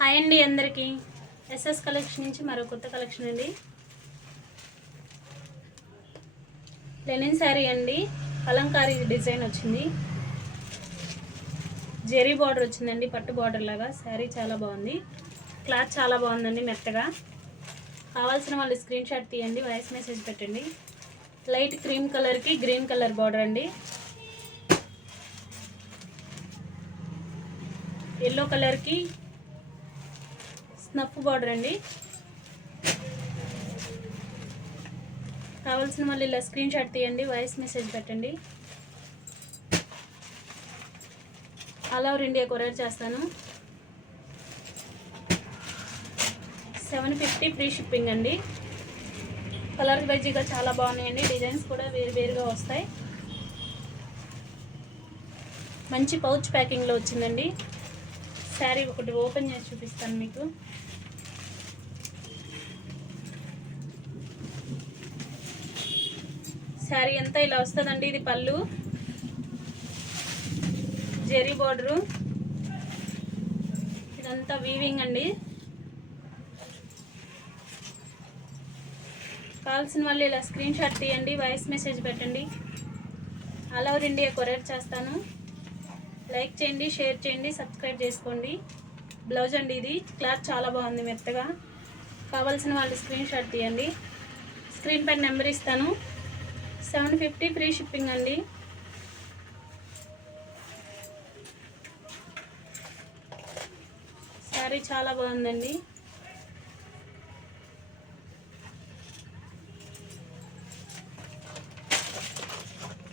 Hi అండి అందరికీ. SS collection నుంచి మరో కొత్త కలెక్షన్ అండి. లెనిన్ శారీ అండి, కలంకారీ డిజైన్ వచ్చింది. జెరీ బార్డర్ వచ్చిందండి, పట్టు బార్డర్ లాగా. శారీ చాలా బాగుంది, క్లాత్ చాలా బాగుందండి, మెత్తగా. కావాల్సిన వాళ్ళు స్క్రీన్ షాట్ తీయండి, వాయిస్ మెసేజ్ పెట్టండి. లైట్ క్రీమ్ కలర్కి గ్రీన్ కలర్ బార్డర్ అండి, ఎల్లో కలర్కి స్నఫ్ బార్డర్ అండి. కావాల్సిన వాళ్ళు ఇలా స్క్రీన్ షాట్ తీయండి, వాయిస్ మెసేజ్ పెట్టండి. ఆల్ ఓవర్ ఇండియా కొరియర్ చేస్తాను. 750 ఫ్రీ షిప్పింగ్ అండి. కలర్ వైజ్గా చాలా బాగున్నాయండి, డిజైన్స్ కూడా వేరుగా వస్తాయి. మంచి పౌచ్ ప్యాకింగ్లో వచ్చిందండి. శారీ ఒకటి ఓపెన్ చేసి చూపిస్తాను మీకు. శారీ అంతా ఇలా వస్తుందండి. ఇది పళ్ళు, జెరీ బార్డరు, ఇదంతా వీవింగ్ అండి. కావాల్సిన వాళ్ళు ఇలా స్క్రీన్ షాట్ తీయండి, వాయిస్ మెసేజ్ పెట్టండి. ఆల్ ఓవర్ ఇండియా కొరియర్ చేస్తాను. లైక్ చేయండి, షేర్ చేయండి, సబ్స్క్రైబ్ చేసుకోండి. బ్లౌజ్ అండి, ఇది క్లాత్ చాలా బాగుంది, మెత్తగా. కావాల్సిన వాళ్ళు స్క్రీన్ షాట్ తీయండి. స్క్రీన్ పైన నెంబర్ ఇస్తాను. 750 ఫ్రీ షిప్పింగ్ అండి. శారీ చాలా బాగుందండి.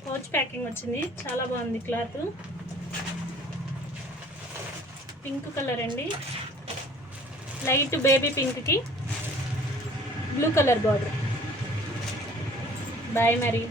పౌచ్ ప్యాకింగ్ వచ్చింది, చాలా బాగుంది క్లాత్. పింక్ కలర్ అండి, లైట్ బేబీ పింక్కి బ్లూ కలర్ బార్డర్. బాయ్ మరి.